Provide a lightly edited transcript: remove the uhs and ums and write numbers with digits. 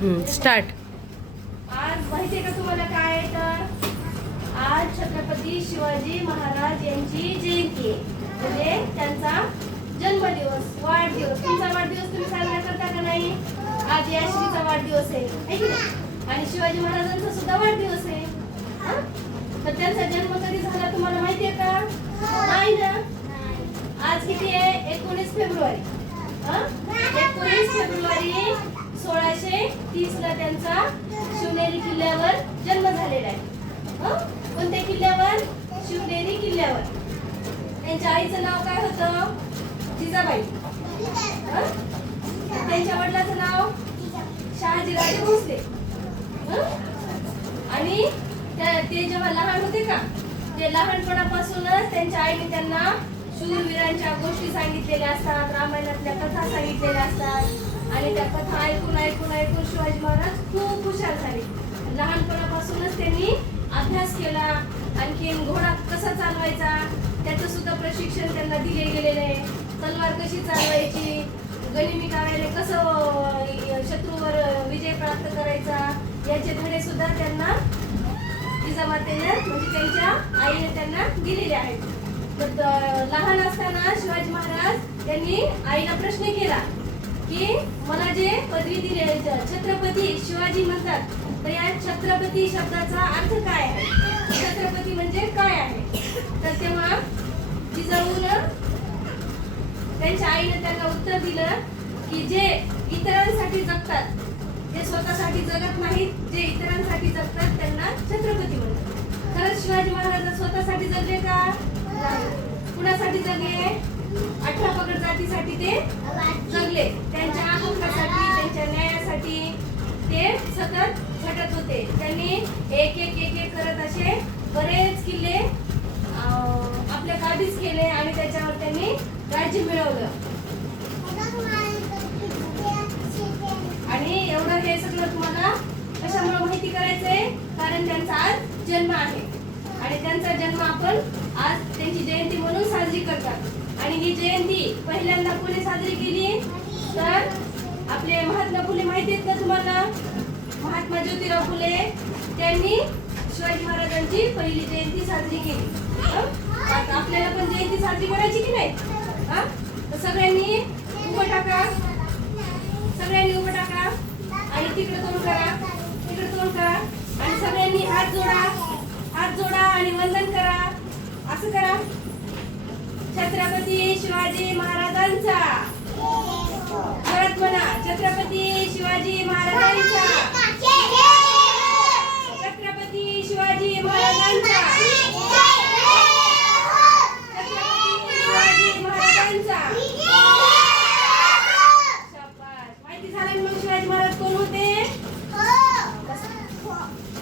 Start. आज माहितीये का तुम्हाला काय आहे तर आज छत्रपती शिवाजी महाराज यांची जयंती आहे. म्हणजे त्यांचा जन्मदिवस, वाढदिवस. तुमचा वाढदिवस तुम्ही साजरा करता का नाही? आज यशवीचा वाढदिवस आहे की नाही? आणि शिवाजी महाराजांचा सुद्धा वाढदिवस आहे. तर त्यांचा जन्म कधी झाला तुम्हाला माहितीये का? नाही ना. आज किती आहे? 19 फेब्रुवारी. 19 फेब्रुवारी 1630 ला त्यांचा शिवनेरी किल्ल्यावर जन्म झालेला आहे. कोणत्या किल्ल्यावर? शिवनेरी किल्ल्यावर. त्यांच्या आईचं नाव काय होतं? जिजाबाई. त्यांच्या वडिलांचं नाव शहाजीराजे भोसले. आणि ते जेव्हा लहान होते का, ते लहानपणापासूनच त्यांच्या आईने त्यांना शूरवीरांच्या गोष्टी सांगितलेल्या असतात, रामायणातल्या कथा सांगितलेल्या असतात. आणि त्या कथा ऐकून ऐकून ऐकून शिवाजी महाराज खूप हुशार झाले. लहानपणापासूनच त्यांनी अभ्यास केला. आणखीन घोडा कसा चालवायचा त्याचं सुद्धा प्रशिक्षण त्यांना दिले गेलेले आहे. तलवार कशी चालवायची, गनिमी काढायला कसं शत्रूवर विजय प्राप्त करायचा, याचे धडे सुद्धा त्यांना जिजामातेने म्हणजे त्यांच्या आईने त्यांना दिलेले आहेत. तर लहान असताना शिवाजी महाराज त्यांनी आईला प्रश्न केला की मला जे पदवी दिली छत्रपती शिवाजी म्हणतात, तर या छत्रपती शब्दाचा अर्थ काय आहे? छत्रपती म्हणजे काय आहे? तर तेव्हा जिजाऊन त्यांच्या आईने त्यांना उत्तर दिलं की जे इतरांसाठी जगतात, जे स्वतःसाठी जगत नाहीत, जे इतरांसाठी जगतात त्यांना छत्रपती म्हणतात. खरंच शिवाजी महाराज स्वतःसाठी जगले का? कुणासाठी जगले? 18 पगड जातीसाठी ते जगले. त्यांच्या हक्कासाठी, त्यांच्या न्यायासाठी ते सतत झटत होते. त्यांनी एक एक एक एक करत असे बरेच किल्ले आपल्या काबीज केले आणि त्याच्यावर त्यांनी राज्य मिळवलं. आणि एवढं हे सगळं तुम्हाला कशामुळे माहिती करायचंय? कारण त्यांचा आज जन्म आहे आणि त्यांचा जन्म आपण आज त्यांची जयंती म्हणून साजरी करतात. आणि ही जयंती पहिल्यांदा कोणी साजरी केली तर आपले महात्मा फुले माहिती आहेत का तुम्हाला? महात्मा ज्योतिराव फुले त्यांनी शिवाजी महाराजांची पहिली जयंती साजरी केली. आपल्याला पण जयंती साजरी करायची की नाही? तर सगळ्यांनी उभं टाका, सगळ्यांनी उभं टाका आणि तिकडे तोंड करा, तिकडे तोंड करा आणि सगळ्यांनी हात जोडा, हात जोडा आणि वंदन करा. असं करा. छत्रपती शिवाजी महाराजांचा. परत म्हणा, छत्रपती शिवाजी महाराज.